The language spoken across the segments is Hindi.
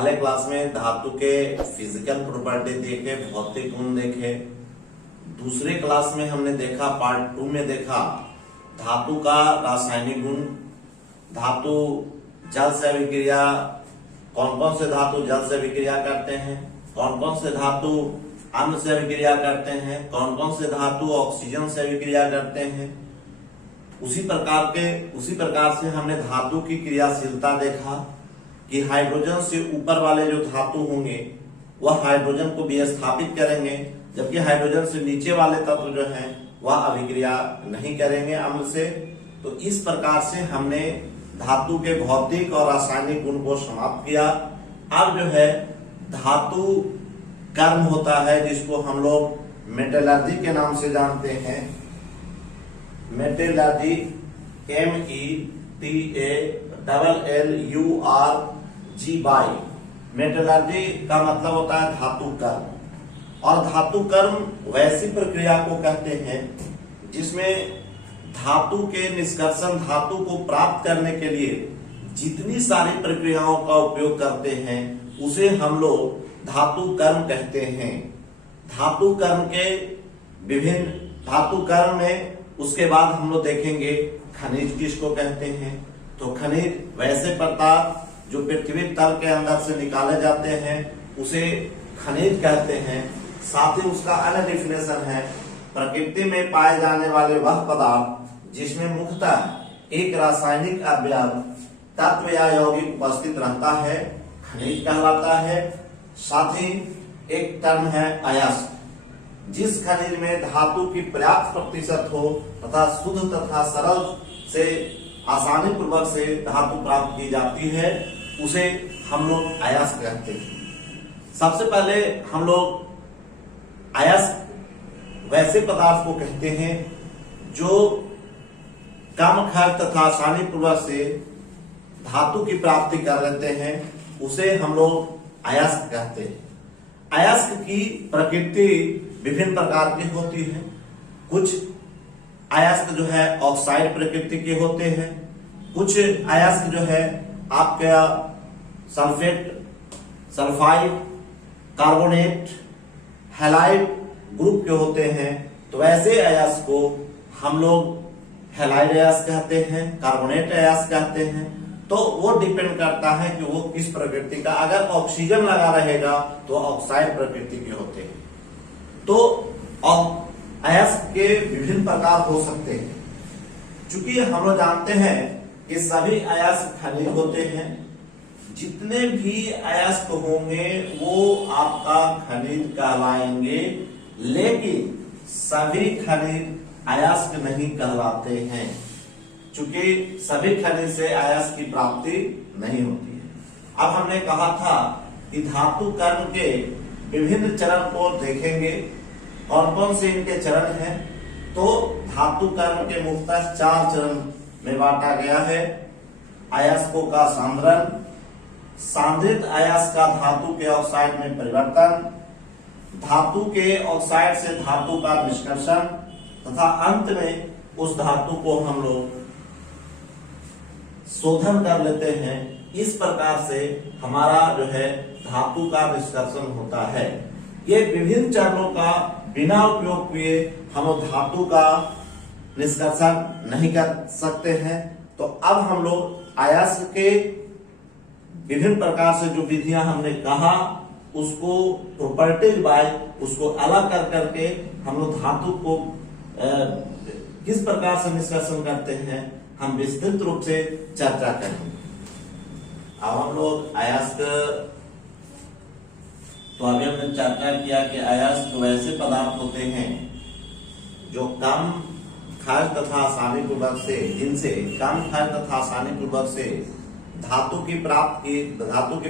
पहले क्लास में धातु के फिजिकल प्रॉपर्टी देखे, भौतिक गुण देखे। दूसरे क्लास में हमने देखा, पार्ट 2 में देखा धातु का रासायनिक गुण, धातु जल से अभिक्रिया, कौन कौन से धातु जल से अभिक्रिया करते हैं, कौन कौन से धातु अन्न से अभिक्रिया करते हैं, कौन कौन से धातु ऑक्सीजन से अभिक्रिया करते हैं। उसी प्रकार से हमने धातु की क्रियाशीलता देखा कि हाइड्रोजन से ऊपर वाले जो धातु होंगे वह हाइड्रोजन को विस्थापित करेंगे, जबकि हाइड्रोजन से नीचे वाले तत्व जो हैं वह अभिक्रिया नहीं करेंगे अम्ल से। तो इस प्रकार से हमने धातु के भौतिक और रासायनिक गुण को समाप्त किया। अब जो है धातु कर्म होता है, जिसको हम लोग मेटलर्जी के नाम से जानते हैं। मेटलर्जी METALLURGY, मेटलर्जी का मतलब होता है धातु कर्म। और धातु कर्म वैसी प्रक्रिया को कहते हैं जिसमें धातु के निष्कर्षण, धातु को प्राप्त करने के लिए जितनी सारी प्रक्रियाओं का उपयोग करते हैं उसे हम लोग धातु कर्म कहते हैं। धातु कर्म के विभिन्न धातु कर्म में उसके बाद हम लोग देखेंगे खनिज किसको कहते हैं। तो खनिज वैसे पदार्थ जो पृथ्वी तल के अंदर से निकाले जाते हैं उसे खनिज कहते हैं। साथ ही उसका अन्य डेफिनेशन है प्रकृति में पाए जाने वाले वह पदार्थ जिसमें मुख्यतः एक रासायनिक अवयव, तत्व या यौगिक उपस्थित रहता है, खनिज कहलाता है। साथ ही एक टर्म है अयस्क, जिस खनिज में धातु की पर्याप्त प्रतिशत हो तथा शुद्ध तथा सरल से आसानी पूर्वक से धातु प्राप्त की जाती है, उसे हम लोग अयस्क कहते हैं। सबसे पहले हम लोग अयस्क वैसे पदार्थ को कहते हैं जो कम खर्च तथा आसानी पूर्वक से धातु की प्राप्ति कर लेते हैं, उसे हम लोग अयस्क कहते हैं। अयस्क की प्रकृति विभिन्न प्रकार की होती है। कुछ अयस्क जो है ऑक्साइड प्रकृति के होते हैं, कुछ अयस्क जो है आपका sulphate, sulphide, carbonate, halide group के होते हैं। तो ऐसे अयस्क को हम लोग हैलाइड अयस्क कहते हैं, कार्बोनेट अयस्क कहते हैं। तो वो डिपेंड करता है कि वो किस प्रकृति का, अगर ऑक्सीजन लगा रहेगा तो ऑक्साइड प्रकृति के होते हैं। तो अयस्क के विभिन्न प्रकार हो सकते हैं। चूंकि हम लोग जानते हैं कि सभी अयस्क खनिज होते हैं, जितने भी अयस्क होंगे वो आपका खनिज कहलाएंगे, लेकिन सभी खनिज अयस्क नहीं कहलाते हैं, चूंकि सभी खनिज से अयस्क की प्राप्ति नहीं होती है। अब हमने कहा था कि धातु कर्म के विभिन्न चरण को देखेंगे, कौन कौन से इनके चरण हैं। तो धातु कर्म के मुख्यतः 4 चरण में बांटा गया है। अयस्कों का सांद्रण, सांद्रित अयस्क का धातु के ऑक्साइड में परिवर्तन, धातु के ऑक्साइड से धातु का निष्कर्षण तथा अंत में उस धातु को हम लोग शोधन कर लेते हैं। इस प्रकार से हमारा जो है धातु का निष्कर्षण होता है। ये विभिन्न चरणों का बिना उपयोग किए हम लोग धातु का निष्कर्षण नहीं कर सकते हैं। तो अब हम लोग अयस्क के विभिन्न प्रकार से जो विधियां हमने कहा उसको प्रॉपर्टीज बाय उसको अलग कर करके हम लोग धातु को किस प्रकार से निष्कर्षण करते हैं हम विस्तृत रूप से चर्चा करेंगे। अब हम लोग अयस्क, तो अभी हमने चर्चा किया कि अयस्क वैसे पदार्थ होते हैं जो कम खर्च तथा आसानी पूर्वक से, जिनसे कम खर्च तथा आसानी पूर्वक से धातु की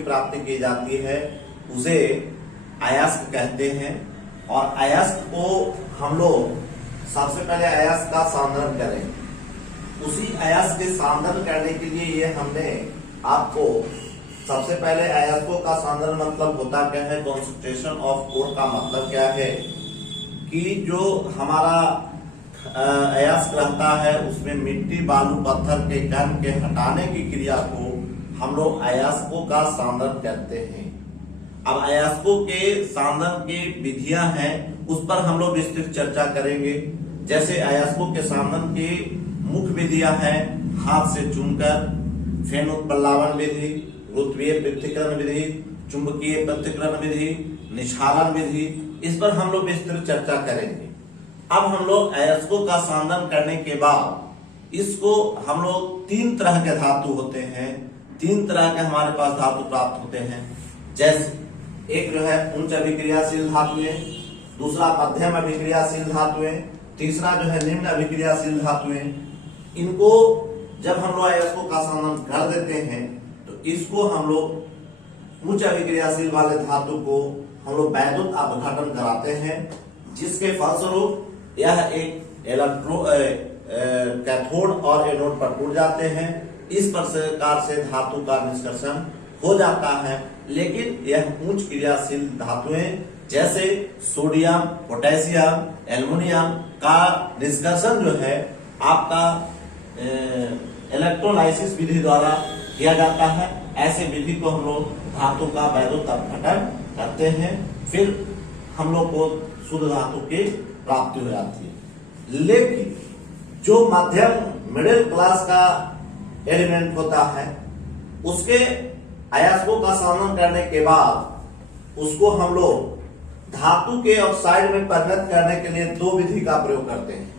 प्राप्ति की जाती है, उसे अयस्क कहते हैं। और अयस्क को हम लोग सबसे पहले अयस्क का सांद्रण करें। उसी अयस्क के सांद्रण करने के लिए ये हमने आपको सबसे पहले अयस्कों का सांद्रण मतलब होता क्या है, कॉन्सेंट्रेशन ऑफ कोर का मतलब क्या है कि जो हमारा अयस्क रहता है उसमें मिट्टी, बालू, पत्थर के कण के हटाने की क्रिया को हम लोग अयस्कों का सांद्रण करते हैं। अब अयस्कों के सांद्रण की विधियां हैं, उस पर हम लोग विस्तृत चर्चा करेंगे। जैसे अयस्कों के सांद्रण की मुख्य विधियां हैं हाथ से चुनकर, फेन उत्प्लावन विधि, रुत्वीय पृथक्करण विधि, चुंबकीय पृथक्करण विधि, निष्कालन विधि, इस पर हम लोग विस्तृत चर्चा करेंगे। अब हम लोग अयस्कों का सांद्रण करने के बाद इसको हम लोग 3 तरह के धातु होते हैं, 3 तरह के हमारे पास धातु प्राप्त होते हैं। जैसे एक जो है उच्च अभिक्रियाशील धातुएं, दूसरा मध्यम अभिक्रियाशील धातुएं, तीसरा जो है निम्न अभिक्रियाशील धातुएं। इनको जब हम लोग अयस्कों का सांद्रण कर देते हैं तो इसको हम लोग उच्च अभिक्रियाशील वाले धातु को हम लोग वैद्युत अपघटन कराते हैं, जिसके फलस्वरूप यह एक कैथोड और एनोड पर टूट जाते हैं। इस प्रकार से धातु का निष्कर्षण हो जाता है। लेकिन यह उच्च क्रियाशील धातुएं जैसे सोडियम, पोटेशियम, एल्युमिनियम का निष्कर्षण जो है आपका इलेक्ट्रोलाइसिस विधि द्वारा किया जाता है। ऐसे विधि को हम लोग धातु का वैद्युत अपघटन करते हैं, फिर हम लोग को शुद्ध धातु की प्राप्ति हो जाती है। लेकिन जो मध्यम मिडिल क्लास का एलिमेंट होता है, उसके अयस्कों का सांद्रण करने के बाद उसको हम लोग धातु के ऑक्साइड में परिणत करने के लिए 2 विधि का प्रयोग करते हैं।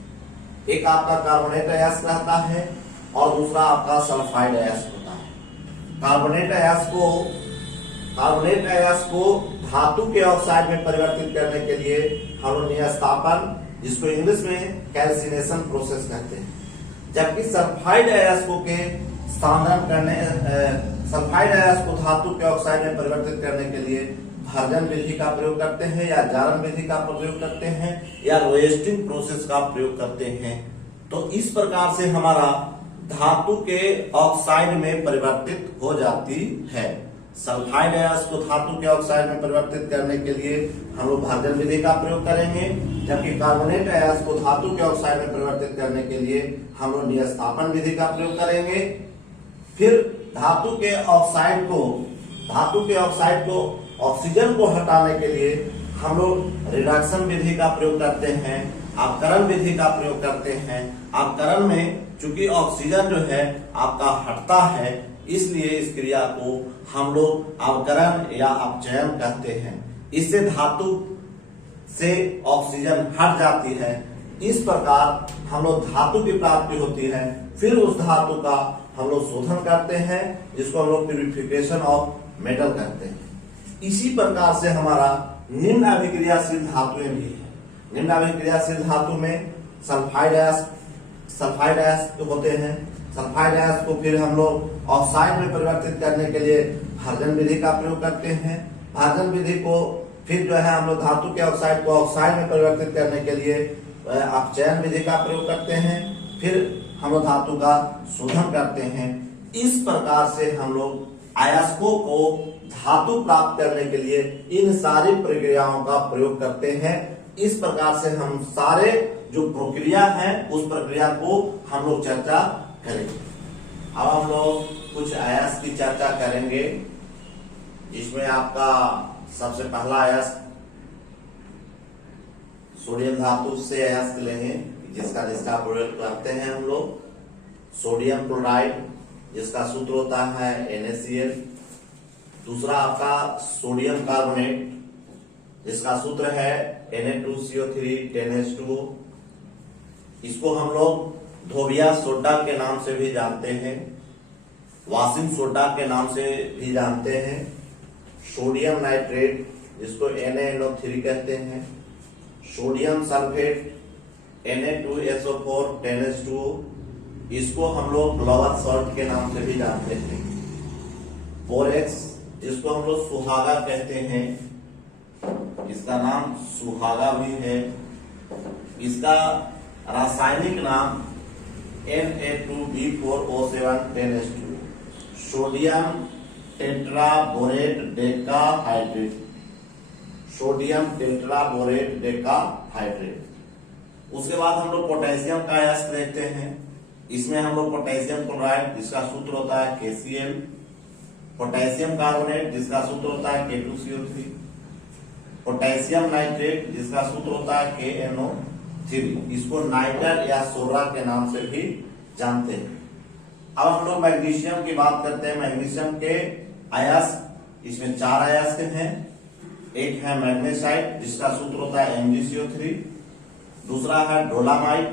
एक आपका कार्बोनेट अयस्क रहता है और दूसरा आपका सल्फाइड अयस्क होता है। कार्बोनेट अयस्क को धातु के ऑक्साइड में परिवर्तित करने के लिए हम लोग नियस्तापन, जिसको इंग्लिश में कैल्सिनेशन प्रोसेस कहते हैं, जबकि सल्फाइड अयस्कों के सांद्रण करने सल्फाइड अयस्क को धातु के ऑक्साइड में परिवर्तित करने के लिए भर्जन विधि का प्रयोग करते हैं, या जारन विधि का प्रयोग करते हैं, या रोएस्टिंग प्रोसेस का प्रयोग करते हैं। तो इस प्रकार से हमारा धातु के ऑक्साइड में परिवर्तित हो जाती है। सल्फाइड अयस्क को धातु के ऑक्साइड में परिवर्तित करने के लिए हम लोग भर्जन विधि का प्रयोग करेंगे, जबकि कार्बोनेट अयस्क को धातु के ऑक्साइड में परिवर्तित करने के लिए हम लोग नियस्तापन विधि का प्रयोग करेंगे। फिर धातु के ऑक्साइड को ऑक्सीजन को हटाने के लिए हम लोग रिडक्शन विधि का प्रयोग करते हैं, अपकरण विधि का प्रयोग करते हैं। अपकरण में चूंकि ऑक्सीजन जो है आपका हटता है, इसलिए इस क्रिया को हम लोग अवकरण या अपचयन कहते हैं। इससे धातु से ऑक्सीजन हट जाती है। इस प्रकार हम लोग धातु की प्राप्ति होती है। फिर उस धातु का हम लोग शोधन करते हैं, जिसको हम लोग प्यूरिफिकेशन ऑफ मेटल कहते हैं। इसी प्रकार से हमारा निम्न अभिक्रियाशील धातुएं भी है। निम्न अभिक्रियाशील धातु में सल्फाइड अयस्क होते हैं। सल्फाइड अयस्क को फिर हम लोग ऑक्साइड में परिवर्तित करने के लिए भर्जन विधि का प्रयोग करते हैं। भर्जन विधि को फिर जो है हम लोग धातु के ऑक्साइड को ऑक्साइड में परिवर्तित करने के लिए अपचयन विधि का प्रयोग करते हैं। फिर हम लोग धातु का शोधन करते हैं। इस प्रकार से हम लोग अयस्कों को धातु प्राप्त करने के लिए इन सारी प्रक्रियाओं का प्रयोग करते हैं। इस प्रकार से हम सारे जो प्रक्रिया है उस प्रक्रिया को हम लोग चर्चा करेंगे। अब हम लोग कुछ अयस्क की चर्चा करेंगे। इसमें आपका सबसे पहला अयस्क सोडियम धातु से अयस्क लेंगे, जिसका प्रयोग करते हैं हम लोग सोडियम क्लोराइड, जिसका सूत्र होता है NaCl। दूसरा आपका सोडियम कार्बोनेट, जिसका सूत्र है Na2CO3 10H2O। इसको हम लोग धोबिया सोडा के नाम से भी जानते हैं, वाशिंग सोडा के नाम से भी जानते हैं। सोडियम नाइट्रेट, जिसको NaNO3 कहते हैं। सोडियम सल्फेट Na2SO4 10H2O, इसको हम लोग लोअर सॉल्ट के नाम से भी जानते हैं। बोरेक्स, जिसको हम लोग सुहागा कहते हैं, इसका नाम सुहागा भी है। इसका रासायनिक नाम Na2B4O7 10H2। Sodium tetraborate decahydrate, sodium tetraborate decahydrate. उसके बाद हम लोग पोटेशियम का अयस्क देखते हैं। इसमें हम लोग पोटेशियम क्लोराइड, जिसका सूत्र होता है KCl। पोटेशियम कार्बोनेट जिसका सूत्र होता है K2CO3, पोटेशियम नाइट्रेट जिसका सूत्र होता है KNO3, इसको नाइटर या सोरा के नाम से भी जानते हैं। अब हम लोग मैग्नीशियम की बात करते हैं। मैग्नीशियम के अयस्क, इसमें 4 अयस्क हैं। एक है मैग्नेसाइट जिसका सूत्र होता है MgCO3, दूसरा है डोलामाइट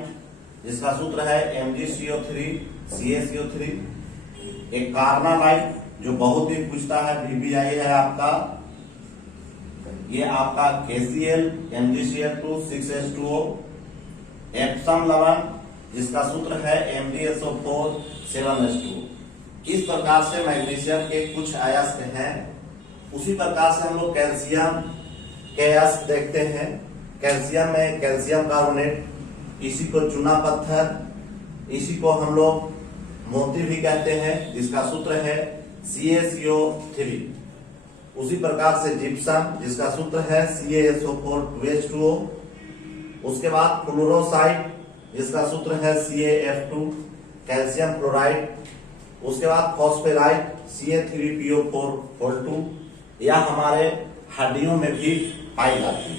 जिसका सूत्र है MgCO3CaCO3, एक कार्नालाइट जो बहुत ही पूछता है, VBI है आपका, ये आपका KCl MgCl2 6H2O, एप्सम लवण जिसका सूत्र है MgSO4 7H2O। इस प्रकार से मैग्नीशियम के कुछ अयस्क हैं। उसी प्रकार से हम लोग कैल्शियम के अयस्क देखते हैं। कैल्शियम में कैल्शियम कार्बोनेट, इसी को चूना पत्थर, इसी को हम लोग मोती भी कहते हैं, जिसका सूत्र है CaCO3। उसी प्रकार से जिप्सम जिसका सूत्र है CaSO4 2H2O। उसके बाद फ्लोरोसाइट जिसका सूत्र है CaF2 कैल्शियम क्लोराइड। उसके बाद फॉस्फेराइट Ca3PO4 यह हमारे हड्डियों में भी पाई जाती है।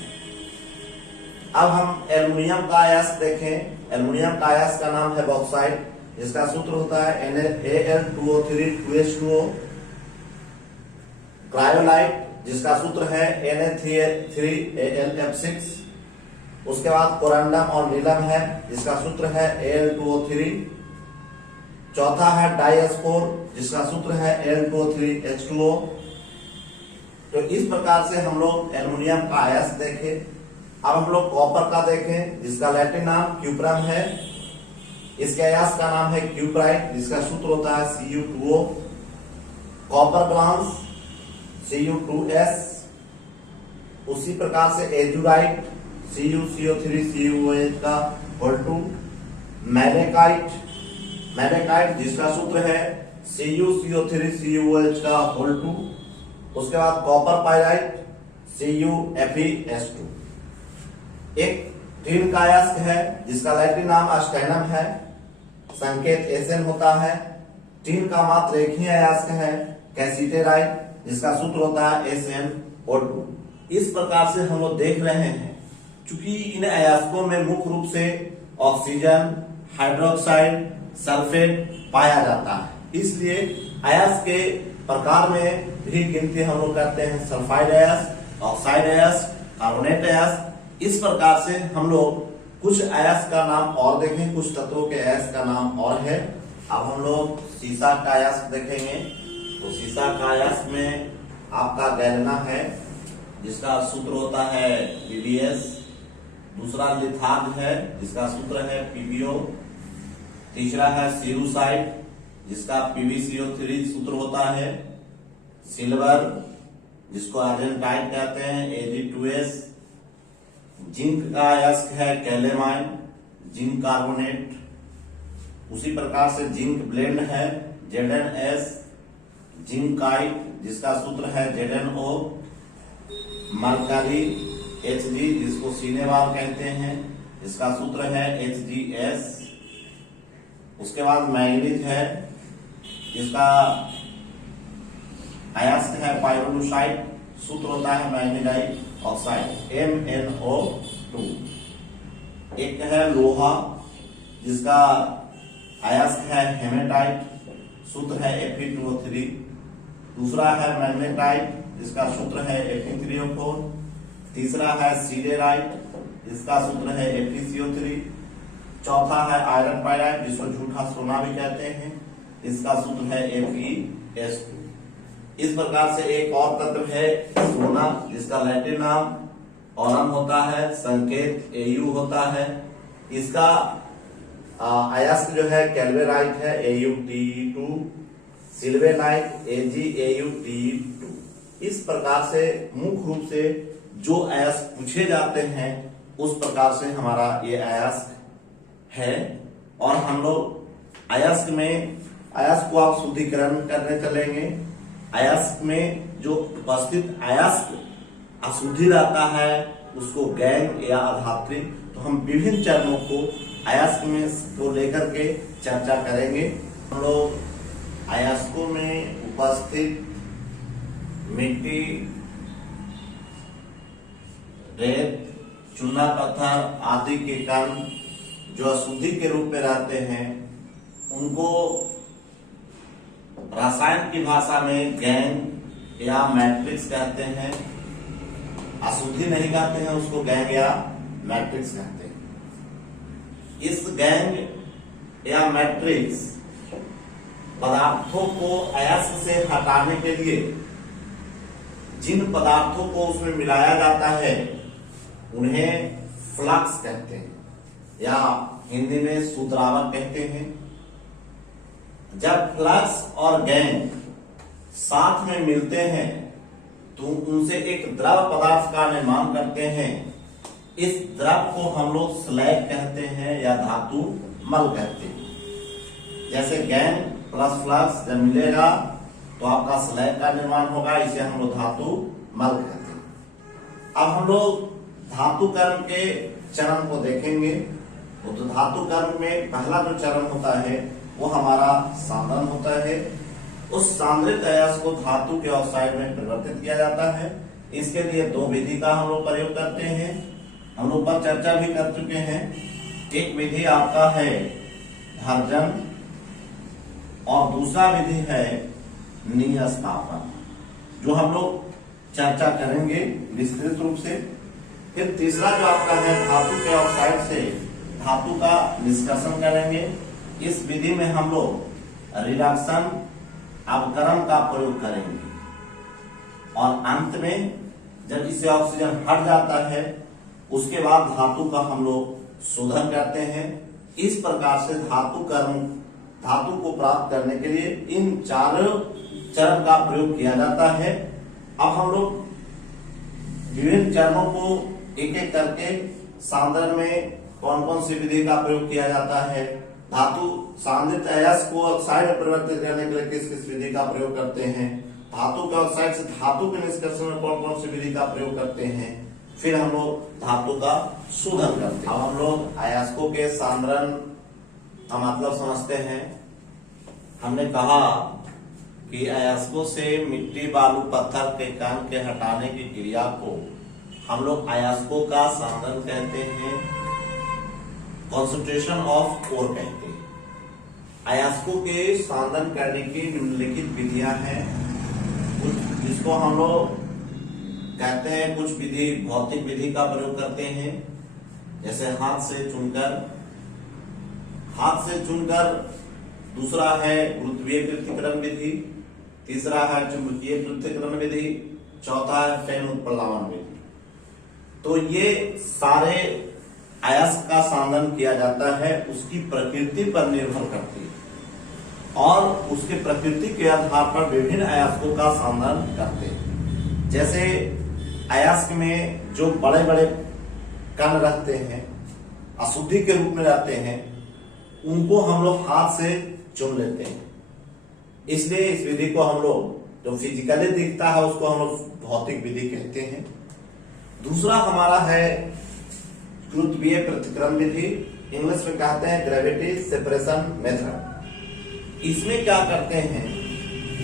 अब हम एल्युमिनियम का अयस्क देखें। एल्युमिनियम का अयस्क का नाम है बॉक्साइट जिसका सूत्र होता है Al2O3 2H2O। क्रायोलाइट जिसका सूत्र है Na3Alf6। उसके बाद कोरंडम और नीलम है जिसका सूत्र है Al2O3। चौथा है डाइस्फोर जिसका सूत्र है Al2O3H2O। तो इस प्रकार से हम लोग एल्युमिनियम का अयस्क देखे। अब हम लोग कॉपर का देखें जिसका लैटिन नाम क्यूप्रम है। इसके अयस्क का नाम है क्यूप्राइट जिसका सूत्र होता है Cu2O। Copper glance Cu2S। उसी प्रकार से एजुराइट CuCO3CuOH2। मैग्नेटाइट जिसका सूत्र है CuCO3CuOH2। उसके बाद कॉपर पाइराइट CuFeS2। एक टिन का अयस्क है जिसका लैटिन नाम अस्टेनम है, संकेत Sn होता है। टिन का मात्र रेखीय अयस्क है कैसिटेराइट जिसका सूत्र होता है SnO2। इस प्रकार से हम लोग देख रहे हैं, चूंकि इन अयस्कों में मुख्य रूप से ऑक्सीजन, हाइड्रोक्साइड, सल्फेट पाया जाता है, इसलिए अयस्क के प्रकार में भी गिनती हम लोग करते हैं सल्फाइड अयस्क, ऑक्साइड अयस्क, कार्बोनेट अयस्क। इस प्रकार से हम लोग कुछ अयस्क का नाम और देखें, कुछ तत्वों के अयस्क का नाम और है। अब हम लोग सीसा का अयस्क देखेंगे। तो सीसा का अयस्क में आपका गैलेना है जिसका सूत्र होता है PbS। दूसरा लिथार्ग है जिसका सूत्र है PbO। तीसरा है सीरूसाइड जिसका PbCO3 सूत्र होता है। सिल्वर जिसको अर्जेंटाइट कहते हैं Ag2S। जिंक का अयस्क है कैलेमाइन, जिंक कार्बोनेट। उसी प्रकार से जिंक ब्लेंड है ZnS। जिंकाइट जिसका सूत्र है ZnO। मरकरी Hg जिसको सिनेवाल कहते हैं, इसका सूत्र है HgS। उसके बाद मैग्नीज है जिसका अयस्क है पाइरोलुसाइड, सूत्र होता है मैग्नीडाइट ऑक्साइड MnO2। एक है लोहा जिसका अयस्क है हेमेटाइट, सूत्र है Fe2O3। दूसरा है मैग्नेटाइट जिसका सूत्र है Fe3O4। तीसरा है सीडेराइट जिसका सूत्र है FeCO3। चौथा है आयरन पाइराइट जिसको झूठा सोना भी कहते हैं, इसका सूत्र है FeS2। इस प्रकार से एक और तत्व है सोना जिसका लैटिन नाम ऑरम होता है, संकेत Au होता है। इसका अयस्क जो है कैल्वेराइट है AuTe2। Sylvanite AgAuTe2। इस प्रकार से मुख्य रूप से जो अयस्क पूछे जाते हैं उस प्रकार से हमारा ये अयस्क है। और हम लोग अयस्क को आप शुद्धिकरण करने चलेंगे। अयस्क में जो उपस्थित अयस्क अशुद्धि रहता है उसको गैंग या अधात्री, तो हम विभिन्न चरणों को अयस्क में को लेकर के चर्चा करेंगे। हम लोग अयस्कों में उपस्थित मिट्टी, रेत, चूना पत्थर आदि के कण जो अशुद्धि के रूप में रहते हैं उनको रसायन की भाषा में गैंग या मैट्रिक्स कहते हैं। अशुद्धि नहीं कहते हैं उसको, गैंग या मैट्रिक्स कहते हैं। इस गैंग या मैट्रिक्स पदार्थों को अयस्क से हटाने के लिए जिन पदार्थों को उसमें मिलाया जाता है उन्हें फ्लक्स कहते हैं या हिंदी में सूत्रावक कहते हैं। जब फ्लक्स और गैंग साथ में मिलते हैं तो उनसे एक द्रव पदार्थ का निर्माण करते हैं। इस द्रव को हम लोग स्लैग कहते हैं या धातु मल कहते हैं। जैसे गैंग प्लस फ्लक्स जब मिलेगा तो आपका स्लैग का निर्माण होगा, इसे हम लोग धातु मल कहते हैं। अब हम लोग धातु कर्म के चरण को देखेंगे। तो धातु कर्म में पहला जो चरण होता है वो हमारा सांद्रण होता है। उस सांद्रित अयस्क को धातु के ऑक्साइड में परिवर्तित किया जाता है। इसके लिए दो विधि का हम लोग प्रयोग करते हैं, हम लोग पर चर्चा भी कर चुके हैं। एक विधि आपका है भर्जन और दूसरा विधि है नियस्तापन, जो हम लोग चर्चा करेंगे विस्तृत रूप से। फिर तीसरा जो आपका है धातु के ऑक्साइड से धातु का निष्कर्षण करेंगे। इस विधि में हम लोग रिडक्शन अवकरण का प्रयोग करेंगे और अंत में जब इससे ऑक्सीजन हट जाता है उसके बाद धातु का हम लोग शोधन करते हैं। इस प्रकार से धातु को प्राप्त करने के लिए इन चारों चरण का प्रयोग किया जाता है। अब हम लोग विभिन्न चरणों को एक एक करके सांद्रण में कौन कौन सी विधि का प्रयोग किया जाता है, धातु सांद्रित अयस्क को ऑक्साइड में परिवर्तित करने के लिए किस किस विधि का प्रयोग करते हैं, धातु के ऑक्साइड से धातु के निष्कर्षण में कौन कौन सी विधि का प्रयोग करते हैं, फिर हम लोग धातु का शोधन करते हैं। अब हम लोग अयस्कों के सांद्रण का मतलब समझते हैं। हमने कहा कि अयस्कों से मिट्टी, बालू, पत्थर के कण के हटाने की क्रिया को हम लोग अयस्कों का सांद्रण कहते हैं, कॉन्सेंट्रेशन ऑफ ओर कहते हैं। अयस्कों के सांद्रण करने की निम्नलिखित विधियां हैं, जिसको हम लोग कहते हैं। कुछ विधि भौतिक विधि का प्रयोग करते हैं, जैसे हाथ से चुनकर, दूसरा है गुरुत्वीय पृथक्करण विधि, तीसरा है चुंबकीय पृथक्करण विधि, चौथा है फेन उत्प्लावन विधि। तो ये सारे अयस्क का सांद्रण किया जाता है, उसकी प्रकृति पर निर्भर करती है और उसके प्रकृति के आधार पर विभिन्न अयस्कों का सांद्रण करते हैं। जैसे अयस्क में जो बड़े बड़े कण रहते हैं, अशुद्धि के रूप में रहते हैं, उनको हम लोग हाथ से चुन लेते हैं। इसलिए इस विधि को हम लोग जो फिजिकली दिखता है उसको हम लोग भौतिक विधि कहते हैं। दूसरा हमारा है गुरुत्वीय पृथक्करण विधि, इंग्लिश में कहते हैं ग्रेविटी सेपरेशन मेथड। इसमें क्या करते हैं,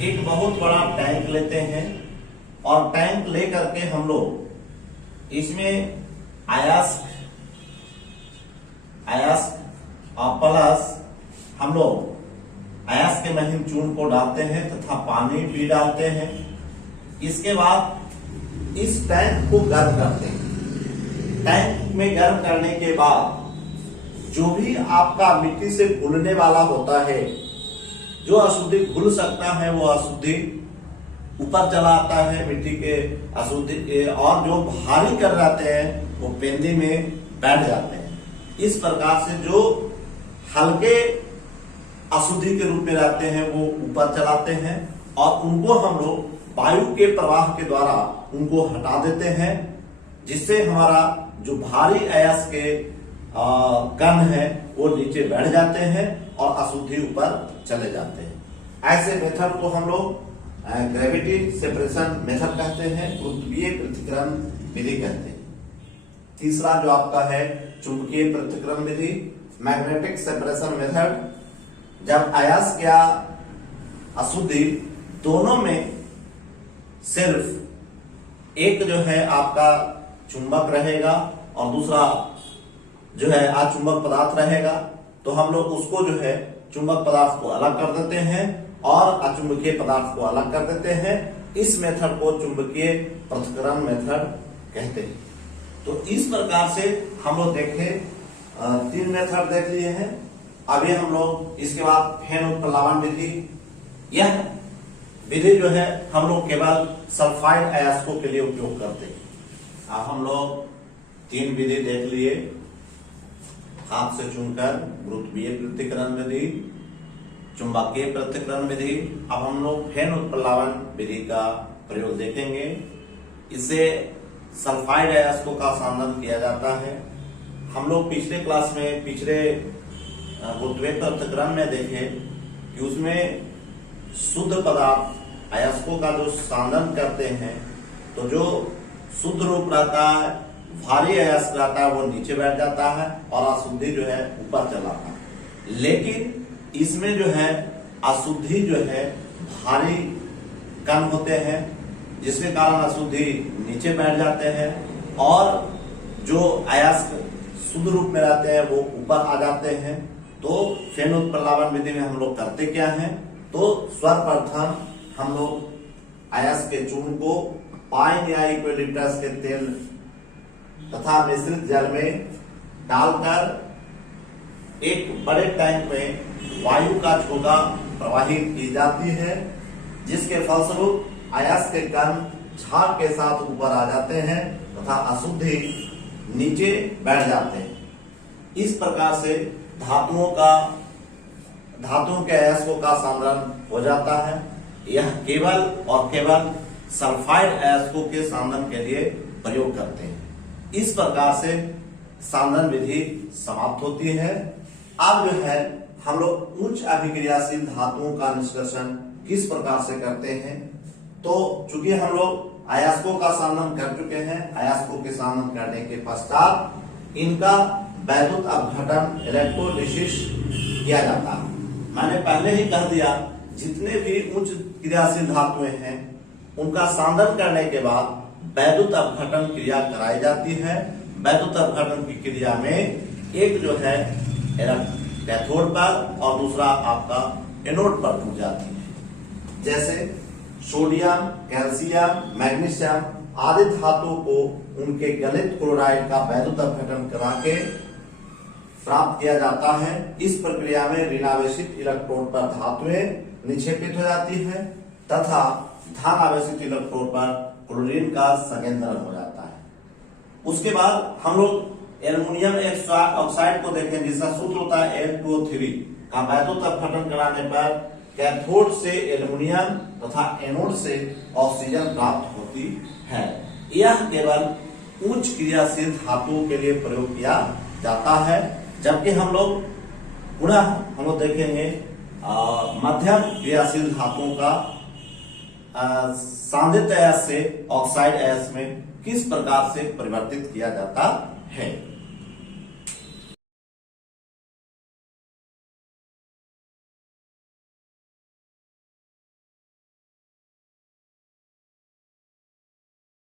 एक बहुत बड़ा टैंक लेते हैं और टैंक लेकर के हम लोग इसमें अयस्क और प्लस हम लोग अयस्क के महीन चूर्ण को डालते हैं तथा पानी भी डालते हैं। इसके बाद इस टैंक को गर्म करते हैं। टैंक में गर्म करने के बाद जो भी आपका मिट्टी से घुलने वाला होता है, जो अशुद्धि घुल सकता है वो अशुद्धि ऊपर चला आता है मिट्टी के अशुद्धि, और जो भारी कर रहते हैं वो पेंदी में बैठ जाते हैं। इस प्रकार से जो हल्के अशुद्धि के रूप में रहते हैं वो ऊपर चलाते हैं और उनको हम लोग वायु के प्रवाह के द्वारा उनको हटा देते हैं, जिससे हमारा जो भारी अयस्क के कण है वो नीचे बैठ जाते हैं और अशुद्धि ऊपर चले जाते हैं। ऐसे मेथड को हम लोग ग्रेविटी सेपरेशन मेथड कहते हैं, गुरुत्वीय पृथक्करण विधि कहते हैं। तीसरा जो आपका है चुंबकीय पृथक्करण विधि, मैग्नेटिक सेपरेशन मेथड। जब अयस्क या अशुद्धि दोनों में सिर्फ एक जो है आपका चुंबक रहेगा और दूसरा जो है अचुंबक पदार्थ रहेगा, तो हम लोग उसको जो है चुंबक पदार्थ को अलग कर देते हैं और अचुंबकीय पदार्थ को अलग कर देते हैं। इस मेथड को चुंबकीय पृथक्करण मेथड कहते हैं। तो इस प्रकार से हम लोग देखें 3 मेथड देख लिए हैं। अभी हम लोग इसके बाद फेन उत्प्लावन विधि, यह विधि जो है हम लोग केवल सल्फाइड अयस्कों के लिए उपयोग करते हैं। अब हम लोग 3 विधि देख लिए, हाथ से चुनकर गुरुत्वीय पृथक्करण विधि, चुंबकीय पृथक्करण विधि। अब हम लोग फेन उत्प्लावन विधि का प्रयोग देखेंगे। इससे सल्फाइड अयस्कों का संदन किया जाता है। हम लोग पिछले क्लास में पिछले गुरुत्वीय पृथक्करण में देखे कि उसमें शुद्ध पदार्थ अयस्कों का जो संदन करते हैं, तो जो शुद्ध रूप रहता है, भारी अयस्क रहता है, वो नीचे बैठ जाता है और अशुद्धि जो है ऊपर चला आता है। लेकिन इसमें जो है अशुद्धि जो है भारी कण होते हैं, जिसके कारण अशुद्धि नीचे बैठ जाते हैं और जो अयस्क शुद्ध रूप में रहते हैं वो ऊपर आ जाते हैं। तो फेन उत्प्लावन विधि में हम लोग करते क्या हैं, तो सर्वप्रथम हम लोग अयस्क के चूर्ण को पाइन या यूकेलिप्टस के तेल तथा मिश्रित जल में डालकर एक बड़े टैंक में वायु का झोंका प्रवाहित की जाती है, जिसके फलस्वरूप अयस्क के कण झाग के साथ ऊपर आ जाते हैं तथा अशुद्धि नीचे बैठ जाते हैं। इस प्रकार से धातुओं के अयस्कों का संदन हो जाता है। यह केवल और केवल सल्फाइड अयस्कों के संदन के लिए प्रयोग करते हैं। इस प्रकार से संदन विधि समाप्त होती है। अब जो है हम लोग उच्च अभिक्रियाशील धातुओं का निष्कर्षण किस प्रकार से करते हैं, तो चूंकि हम लोग अयस्कों का संदन कर चुके हैं, अयस्कों के संदन करने के पश्चात इनका वैद्युत अपघटन इलेक्ट्रोलिसिस किया जाता है। मैंने पहले ही कह दिया, जितने भी उच्च क्रियाशील धातुएं हैं उनका संदन करने के बाद वैद्युत अपघटन क्रिया कराई जाती है। वैद्युत अपघटन की क्रिया में एक जो है कैथोड पर और दूसरा आपका एनोड पर टूट जाती है। जैसे सोडियम, कैल्शियम, मैग्नीशियम आदि धातुओं को उनके गलित क्लोराइड का वैद्युत अपघटन करा के प्राप्त किया जाता है। इस प्रक्रिया में ऋणावेशित इलेक्ट्रोड पर धातुएं निक्षेपित हो जाती है तथा धन आवेशित इलेक्ट्रोड पर क्लोरीन का संकेंद्रण हो जाता है। उसके बाद हम लोग एल्युमिनियम ऑक्साइड को देखें, जिसका सूत्र होता है Al2O3 का वैद्युत अपघटन कराने पर कैथोड से एल्युमिनियम तथा एनोड से ऑक्सीजन प्राप्त होती है। यह केवल उच्च क्रियाशील धातुओं के लिए प्रयोग किया जाता है, जबकि हम लोग पुनः हम लोग देखेंगे मध्यम क्रियाशील धातुओं का सांद्रित अयस्क से ऑक्साइड अयस्क में किस प्रकार से परिवर्तित किया जाता है।